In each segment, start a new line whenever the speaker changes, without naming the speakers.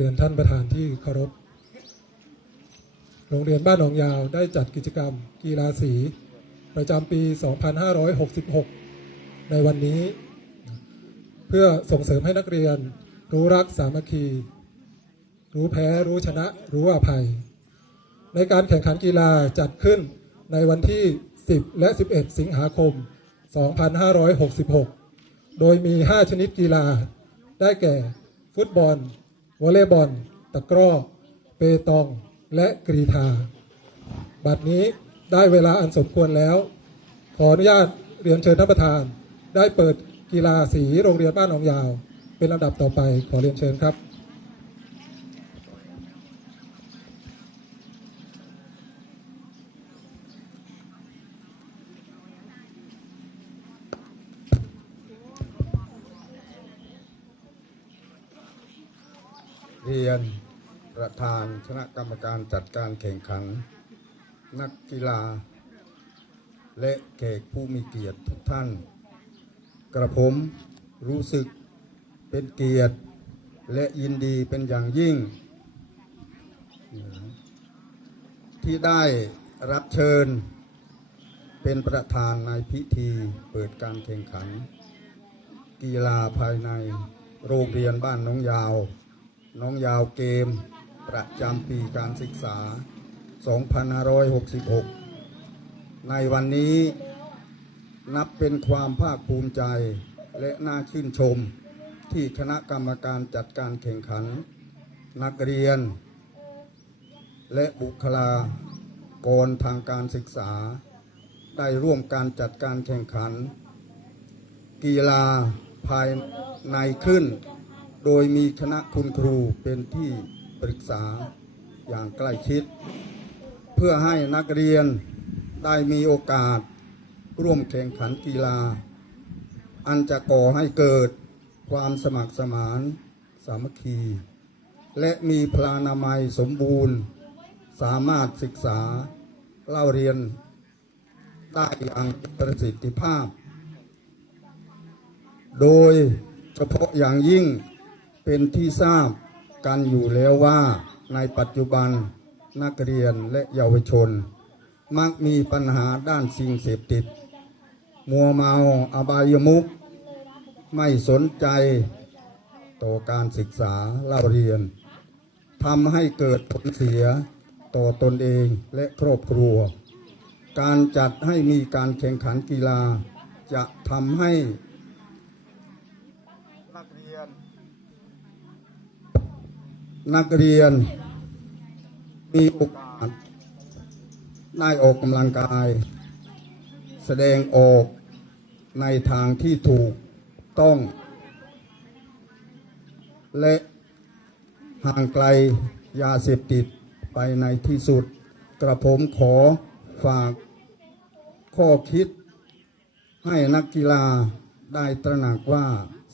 เรียนท่านประธานที่เคารพ โรงเรียนบ้านหนองยาวได้จัดกิจกรรม กีฬาสี ประจำปี 2566 ในวันนี้ เพื่อส่งเสริมให้นักเรียน รู้รักสามัคคี รู้แพ้ รู้ชนะ รู้อภัย ในการแข่งขันกีฬาจัดขึ้นในวันที่ 10 และ 11 สิงหาคม 2566 โดยมี 5 ชนิดกีฬา ได้แก่ ฟุตบอล วอลเลย์บอล ตะกร้อ เปตอง และกรีธา บัดนี้ได้เวลาอันสมควรแล้ว ขออนุญาตเรียนเชิญท่านประธาน ได้เปิดกีฬาสีโรงเรียนบ้านหนองยาว เป็นลำดับต่อไปขอเรียนเชิญครับ
รียน ประธานคณะกรรมการจัดการแข่งขัน นักกีฬา และแขกผู้มีเกียรติทุกท่าน กระผมรู้สึกเป็นเกียรติและยินดีเป็นอย่างยิ่ง ที่ได้รับเชิญ เป็นประธานในพิธีเปิดการแข่งขัน กีฬาภายในโรงเรียนบ้านน้องยาว น้องยาวเกม ประจำปีการศึกษา 2566 ในวันนี้นับเป็นความภาคภูมิใจและน่าชื่นชมที่คณะกรรมการจัดการแข่งขัน นักเรียน และบุคลากรทางการศึกษา ได้ร่วมการจัดการแข่งขัน กีฬาภายในขึ้น โดยมีคณะคุณครูเป็นที่ปรึกษาอย่างใกล้ชิด เพื่อให้นักเรียนได้มีโอกาสร่วมแข่งขันกีฬา อันจะก่อให้เกิดความสมัครสมานสามัคคี และมีพลานามัยสมบูรณ์ สามารถศึกษาเล่าเรียนได้อย่างประสิทธิภาพ โดยเฉพาะอย่างยิ่ง เป็นที่ทราบกันอยู่แล้วว่าในปัจจุบันนักเรียนและเยาวชน มักมีปัญหาด้านสิ่งเสพติด มัวเมาอบายมุขไม่สนใจต่อการศึกษาเล่าเรียนทำให้เกิดผลเสียต่อตนเองและครอบครัว การจัดให้มีการแข่งขันกีฬา จะทำให้ นักเรียน มีโอกาสได้ออกกำลังกาย แสดงออกในทางที่ถูกต้อง และห่างไกลยาเสพติดไปในที่สุด กระผมขอฝากข้อคิด ให้นักกีฬาได้ตระหนักว่า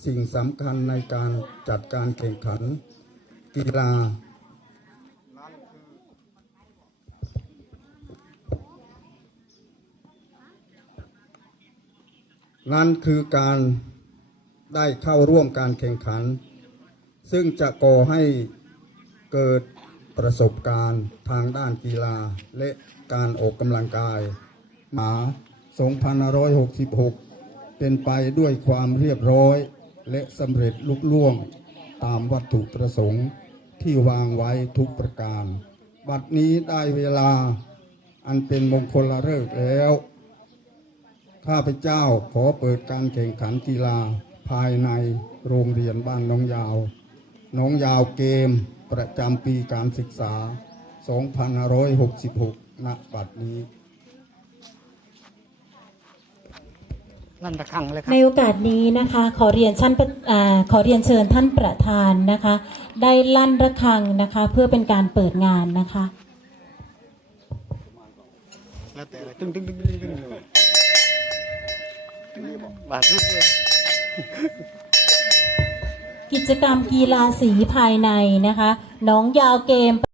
สิ่งสำคัญในการจัดการแข่งขัน กีฬานั่นคือการได้เข้าร่วมการแข่งขัน ซึ่งจะก่อให้เกิดประสบการณ์ทางด้านกีฬาและการออกกำลังกายหมา2566 เป็นไปด้วยความเรียบร้อย และสำเร็จลุล่วงตามวัตถุประสงค์ ที่วางไว้ทุกประการ บัดนี้ได้เวลาอันเป็นมงคลฤกษ์แล้ว ข้าพเจ้าขอเปิดการแข่งขันกีฬาภายในโรงเรียนบ้านน้องยาว น้องยาวเกมประจำปีการศึกษา 2566 ณ บัดนี้
ลั่นระฆังเลยครับ
ในโอกาสนี้นะคะ ขอเรียนชั้นอขอเรียนเชิญท่านประธานนะคะ ได้ลั่นระฆังนะคะ เพื่อเป็นการเปิดงานนะคะ
แล้วแต่เลยตึ้งตึ้งตึ้งตึ้งตึ้งบาดรุดเลย
กิจกรรมกีฬาสีภายในนะคะ น้องยาวเกม